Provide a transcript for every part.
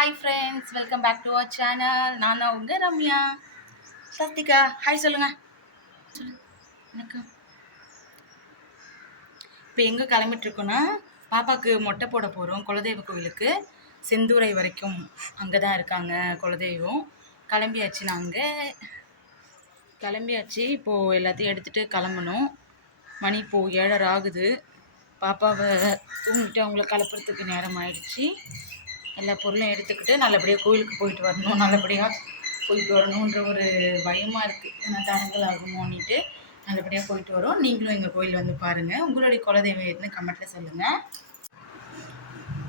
Hi friends, welcome back to our channel. நான் தான் உங்கள் ரம்யா. சஸ்திகா, ஹாய் சொல்லுங்கள். வணக்கம். இப்போ எங்கே கிளம்பிட்டுருக்கோன்னா, பாப்பாவுக்கு மொட்டை போட போகிறோம். குலதெய்வ கோவிலுக்கு செந்தூரை வரைக்கும் அங்கே தான் இருக்காங்க குலதெய்வம். கிளம்பியாச்சு. இப்போது எல்லாத்தையும் எடுத்துகிட்டு கிளம்பணும். மணி இப்போது 7:30 ஆகுது. பாப்பாவை தூங்கிட்டு அவங்கள கிளப்புறதுக்கு நேரம் ஆயிடுச்சு. எல்லா பொருளும் எடுத்துக்கிட்டு நல்லபடியாக கோயிலுக்கு போயிட்டு வரணுன்ற ஒரு பயமாக இருக்குது. ஏன்னா தடங்கள் ஆகுமோன்னிட்டு நல்லபடியாக போயிட்டு வரோம். நீங்களும் எங்கள் கோயில் வந்து பாருங்கள். உங்களுடைய குலதெய்வம் எதுன்னு கமெண்ட்டில் சொல்லுங்கள்.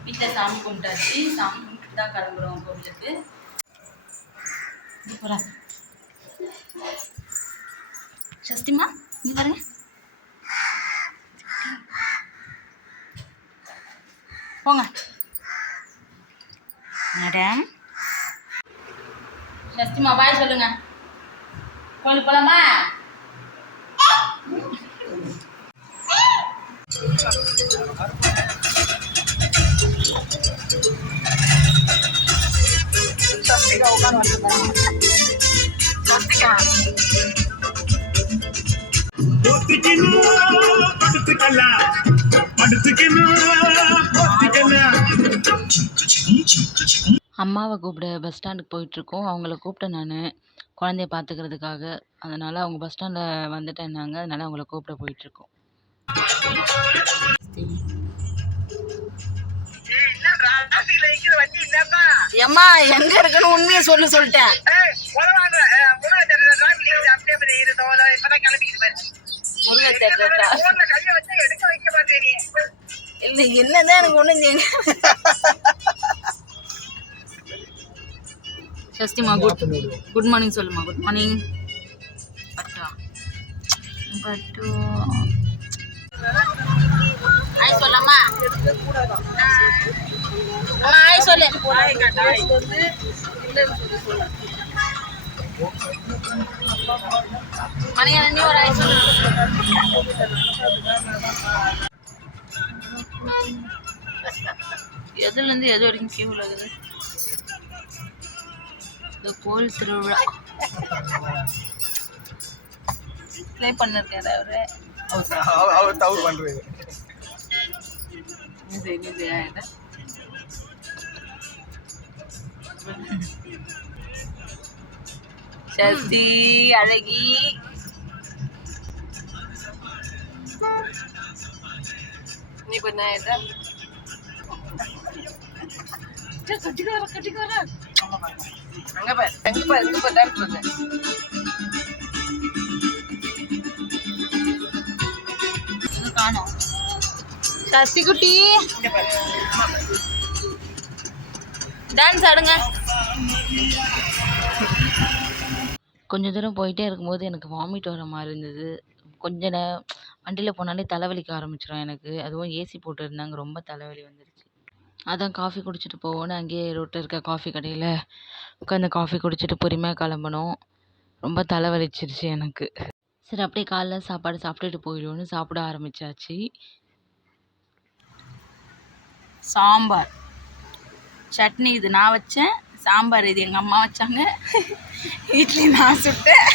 வீட்டில் சாமி கும்பிட்டாச்சு. சாமி கும்பிட்டு தான் கிளம்புறோம் கோவிலுக்கு. போகிறாங்க சஸ்திமா, நீ பாருங்க. போங்க மேடம். சஸ்திமா பாய் சொல்லுங்க. கோயிலுக்கு போலாமா? சஸ்திகா உட்காந்து சஸ்திகா அம்மாவை கூப்பிட பஸ் ஸ்டாண்டுக்கு போயிட்டுருக்கோம். அவங்கள கூப்பிட்டேன் நான் குழந்தைய பார்த்துக்கிறதுக்காக. அதனால் அவங்க பஸ் ஸ்டாண்டில் வந்துட்டேன்னாங்க. அதனால் அவங்கள கூப்பிட போயிட்டுருக்கோம். ஏம்மா எங்கே இருக்குன்னு உண்மையை சொல்லிட்டேன். இல்லை என்னதான் எனக்கு ஒன்றும் சஸ்திமா குட் மார்னிங் சொல்லுமா. குட் மார்னிங் பட்டு ஹாய் சொல்லாமா. ஹாய் சொல்லு. மணியானி ஒரு ஹாய் சொல்லு. எதுலேருந்து எது வரைக்கும் கியூ இருக்குது. இந்த கோயில் திருவிழா ப்ளே பண்ணிருக்காரு அவரு தவறு பண்றது. சஸ்தி அழகி நீ பண்ண கட்டிக்கார அங்க பாரு காணோம். சஸ்தி குட்டி டான்ஸ் ஆடுங்க. கொஞ்ச தூரம் போயிட்டே இருக்கும்போது எனக்கு வாமிட் வர மாதிரி இருந்தது. கொஞ்ச நேரம் வண்டியில் போனாலே தலைவலிக்க ஆரம்பிச்சிடும் எனக்கு. அதுவும் ஏசி போட்டுருந்தாங்க, ரொம்ப தலைவலி வந்துருச்சு. அதான் காஃபி குடிச்சிட்டு போவோன்னு அங்கேயே ரோட்டில் இருக்க காஃபி கடையில் உட்காந்து காஃபி குடிச்சிட்டு பொறுமையாக கிளம்பணும். ரொம்ப தலைவலிச்சிருச்சு எனக்கு. சரி அப்படியே காலைல சாப்பாடு சாப்பிட்டுட்டு போயிடுவோன்னு சாப்பிட ஆரம்பித்தாச்சு. சாம்பார் சட்னி இது நான் வச்சேன். சாம்பார் இது எங்கள் அம்மா வச்சாங்க. இட்லி நான் சுட்டேன்.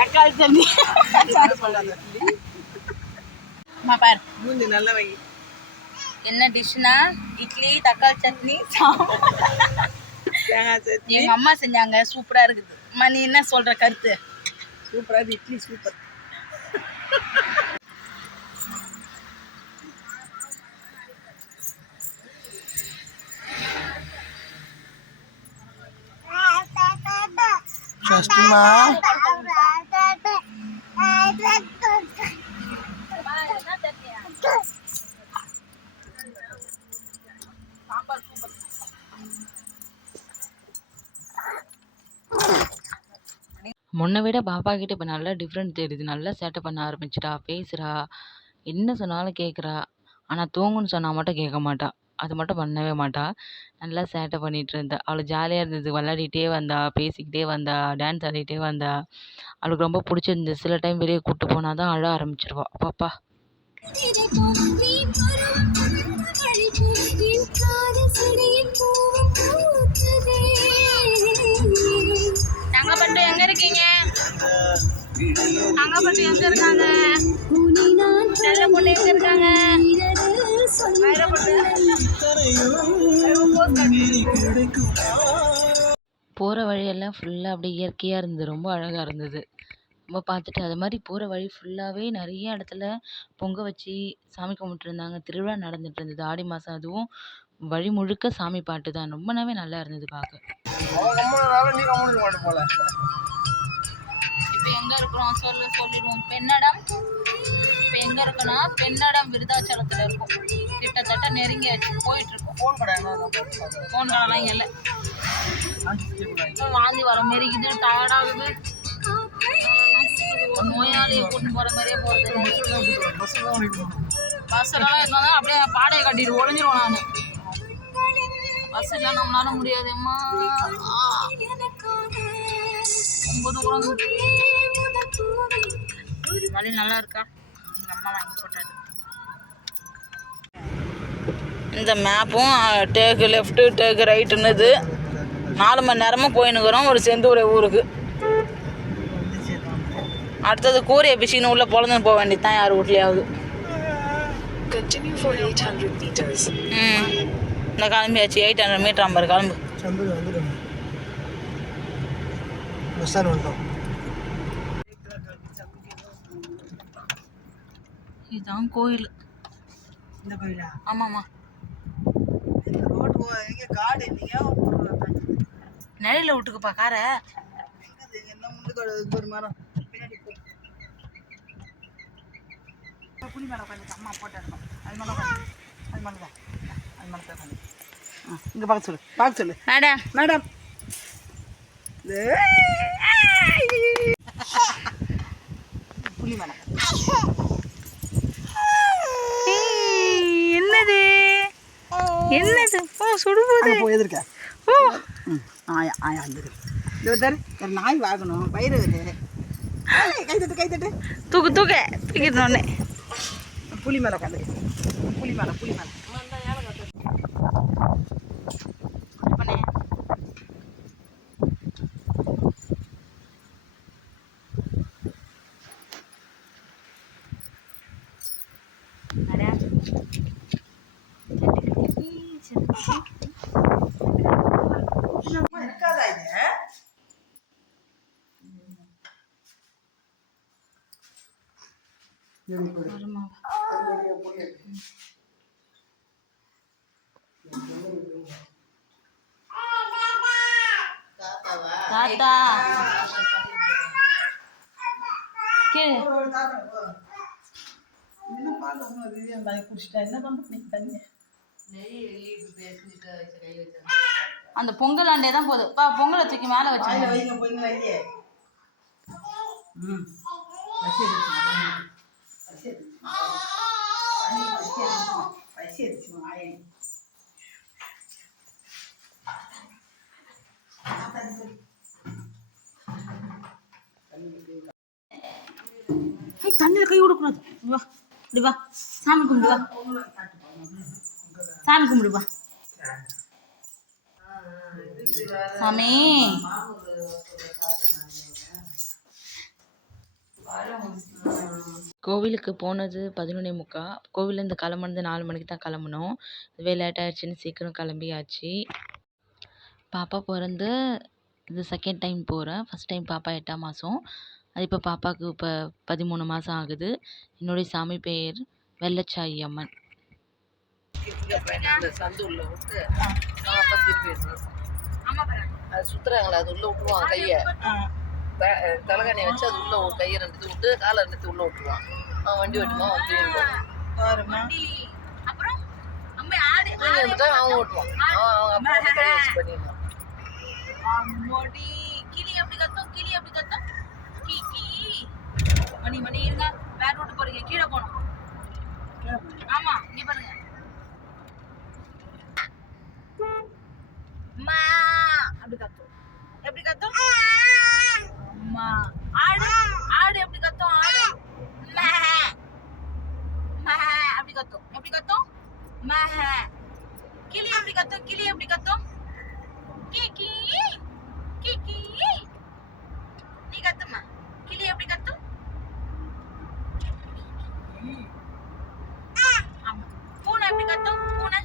தக்காளி சட்னி அம்மா பார் மூஞ்சி நல்ல வை. என்ன டிஷ்னா இட்லி, தக்காளி சட்னி, சாம்பார். எங்கள் அம்மா செஞ்சாங்க, சூப்பராக இருக்குது. அம்மா நீ என்ன சொல்கிற கருத்து? சூப்பராக இருக்குது. இட்லி சூப்பர். சஸ்திமா முன்னை விட பாப்பா கிட்ட இப்போ நல்லா டிஃப்ரெண்ட் தெரியுது. நல்லா சேட்டை பண்ண ஆரம்பிச்சிட்டா, பேசுகிறா, என்ன சொன்னாலும் கேட்குறா. ஆனால் தூங்குன்னு சொன்னால் மட்டும் கேட்க மாட்டா. அது மட்டும் பண்ணவே மாட்டா. நல்லா சேட்டை பண்ணிகிட்டு இருந்தா. அவளுக்கு ஜாலியாக இருந்தது. விளையாடிட்டே வந்தா, பேசிக்கிட்டே வந்தா, டான்ஸ் ஆடிட்டே வந்தா. அவளுக்கு ரொம்ப பிடிச்சிருந்தது. சில டைம் வெளியே கூப்பிட்டு போனால் தான் அழ ஆரம்பிச்சிருவா. பாப்பா போகிற வழியெல்லாம் ஃபுல்லாக அப்படியே இயற்கையாக இருந்தது, ரொம்ப அழகாக இருந்தது. ரொம்ப பார்த்துட்டு அது மாதிரி போகிற வழி ஃபுல்லாகவே நிறைய இடத்துல பொங்க வச்சு சாமி கும்பிட்டுருந்தாங்க. திருவிழா நடந்துட்டு இருந்தது ஆடி மாதம். அதுவும் வழி முழுக்க சாமி பாட்டு தான். ரொம்பவே நல்லா இருந்தது பார்க்க. இப்போ எங்கே இருக்கிறோம் சொல்லிடுவோம். பெண்ணடம். இப்போ எங்கே இருக்குன்னா பெண்ணடம் விருதாச்சலத்தில் இருக்கும். கிட்டத்தட்ட நெருங்கியாச்சு, போயிட்டு இருக்கோம். ஃபோன் கடைலாம் இல்லை. வாந்தி வர மாரிக்குது, டயர்டாகுது. நோயாளியை கூட்டின்னு போகிற மாதிரியே போகிறது. பஸ்ஸெல்லாம் இருந்தாலும் அப்படியே பாடையை கட்டிட்டு ஒழிஞ்சிருவோம். நான் பஸ் இல்லை நம்மளால முடியாதும்மா. ரொம்ப தூரம். வழி நல்லா இருக்கா? எங்கள் அம்மா வாங்கி போட்டாரு. இந்த மேப்பும் டேக்கு லெஃப்ட்டு டேக்கு ரைட்டுன்னுது. 4 மணி நேரமாக போயின்னுக்குறோம் ஒரு செந்தூரை ஊருக்கு. அடுத்தது கூரையை பிச்சின்னு உள்ளே பொழந்துன்னு போக வேண்டியது தான் யார் வீட்லையாவது. இந்த கிளம்பியாச்சு. 800 மீட்டர் 50 கிளம்பு. இதுதான் கோயில். இந்த கோயிலா? ஆமாம்மா. நிலையில விட்டுக்குப்பா காரை. புளி மேலே உட்காந்து அம்மா போட்டு எடுக்கும். அது மேலே தான் இங்கே பார்க்க சொல்லு மேடம். புளி மேலே என்னது? ஓ சுடுபோது எதிர்க்க. ஓ ஆயா வந்துரு. இந்த நாய் வாங்கணும். வயிறு கைத்தட்டு தூக்கிட்டோன்னே புளி மேலே உட்காந்து. புளி மேலே இருக்காதா இது? தாத்தா அந்த பொங்கல் ஆண்டே தான் போகுது. பொங்கலை தூக்கி மேலே வச்சு தண்ணியில் கை விடக்கூடாது. வா இப்படி வா, சாமி கும்பிடு வா. சாமி கோவிலுக்கு போனது 11:45. கோவிலேருந்து கிளம்புனது 4 மணிக்கு தான் கிளம்புனோம். இதுவே லேட் ஆகிடுச்சின்னு சீக்கிரம் கிளம்பியாச்சு. பாப்பா பிறந்து இது செகண்ட் டைம் போகிறேன். ஃபஸ்ட் டைம் பாப்பா 8ஆம் மாதம். அது இப்போ பாப்பாவுக்கு இப்போ 13 மாதம் ஆகுது. என்னுடைய சாமி பேர் வெள்ளச்சாயி அம்மன். சந்து உள்ள விட்டு அது சுற்றுறாங்களே, அது உள்ள விட்டுருவான் கையை. தலைகாணியை வச்சு அது உள்ள கையை 2 விட்டு காலை 2 உள்ள விட்டுருவான். அவன் வண்டி ஓட்டுவான். அவன் ஓட்டுவான். அவங்க அப்பா கையை வச்சு பண்ணிடுவான். கிளி எப்படி கத்தும் மணி இருங்க. வேற விட்டு போறீங்க, கீழே போனோம். ஆமா இங்க பாருங்க. அப்படி கத்தும். எப்படி கத்தும்? ஆடு எப்படி கத்தும்? அப்படி கத்தும். எப்படி கத்தும்? கிளி எப்படி கத்தும்? கீ நீ கத்துமா? கிளி எப்படி கத்தும்? பூனை எப்படி கத்தும்? பூனை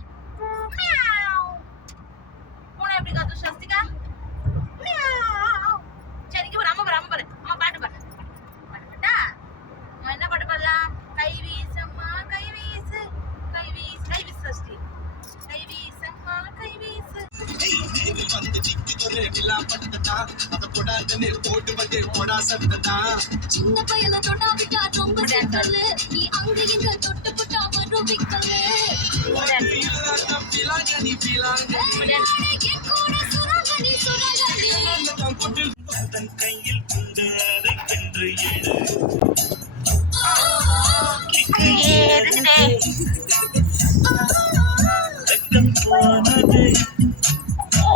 சின்ன பையல தொட்டா விட்டா ரொம்ப சிக்கலு நீ அங்க இங்க தொட்டு புட்டா வரும் விக்கலு அதன் கையில் கொண்டு அதைக்கென்று வெட்கம் போனது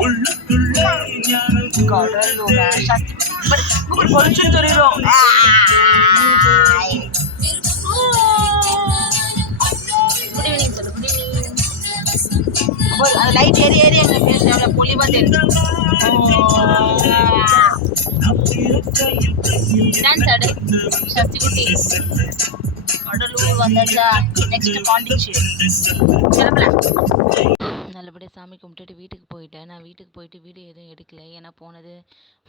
உள்ளுக்குள்ளே ஞானம் லைட் ஏறி ஏறி எங்க பேசுறவங்கள பொலிவா தெரியும் டான்ஸ் ஆடு சசிகுட்டி கடலூர் வந்தாச்சா நெக்ஸ்ட் பாண்டிச்சேரி நல்லபடியாக சாமி கும்பிட்டுட்டு வீட்டுக்கு போயிட்டேன். நான் வீட்டுக்கு போயிட்டு வீடியோ எதுவும் எடுக்கல. ஏன்னா போனது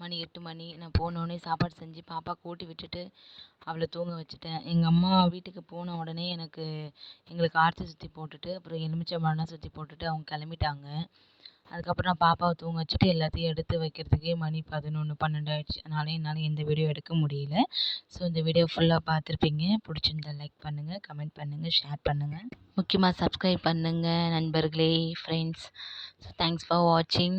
மணி 8 மணி. நான் போனோடனே சாப்பாடு செஞ்சு பாப்பாவுக்கு ஊட்டி விட்டுட்டு அவளை தூங்க வச்சுட்டேன். எங்கள் அம்மா வீட்டுக்கு போன உடனே எங்களுக்கு ஆர்த்தி சுற்றி போட்டுட்டு அப்புறம் எலுமிச்சம்பழம்லாம் சுற்றி போட்டுட்டு அவங்க கிளம்பிட்டாங்க. அதுக்கப்புறம் நான் பாப்பாவை தூங்க வச்சுட்டு எல்லாத்தையும் எடுத்து வைக்கிறதுக்கே மணி 11 12 ஆயிடுச்சு. அதனால என்னால் எந்த வீடியோ எடுக்க முடியல. ஸோ இந்த வீடியோ ஃபுல்லாக பார்த்துருப்பீங்க. பிடிச்சிருந்தா லைக் பண்ணுங்கள், கமெண்ட் பண்ணுங்கள், ஷேர் பண்ணுங்கள். முக்கியமாக சப்ஸ்கிரைப் பண்ணுங்கள் நண்பர்களே, ஃப்ரெண்ட்ஸ். ஸோ தேங்க்ஸ் ஃபார் வாட்சிங்.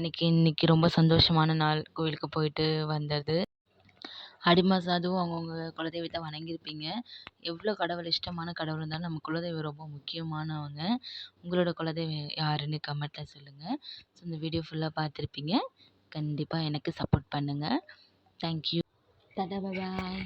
எனக்கு இன்றைக்கி ரொம்ப சந்தோஷமான நாள். கோவிலுக்கு போயிட்டு வந்தது. ஆடி மாதம் அதுவும் அவங்கவுங்க குலதெய்வத்தை வணங்கியிருப்பீங்க. எவ்வளோ கடவுள் இஷ்டமான கடவுள் இருந்தாலும் நம்ம குலதெய்வம் ரொம்ப முக்கியமானவங்க. உங்களோட குலதெய்வம் யாருன்னு கமெண்ட்டில் சொல்லுங்கள். ஸோ இந்த வீடியோ ஃபுல்லாக பார்த்துருப்பீங்க. கண்டிப்பாக எனக்கு சப்போர்ட் பண்ணுங்கள். தேங்க்யூ. டாடா, பாய்.